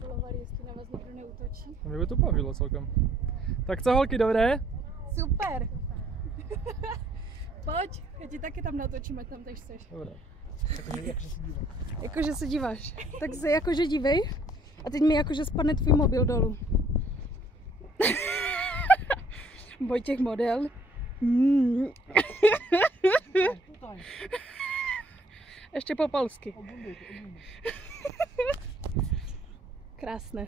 zkontrolovali, jestli na vás nikdo neútočí. Mě by to bavilo celkem. Tak co holky, dobré? Super! Pojď, já ti taky tam natočím, ať tam teď chceš. Dobré. Jakože se díváš. Tak se jakože dívej. A teď mi jakože spadne tvůj mobil dolů. Vojtěch model. Ještě po polsky. Krásné.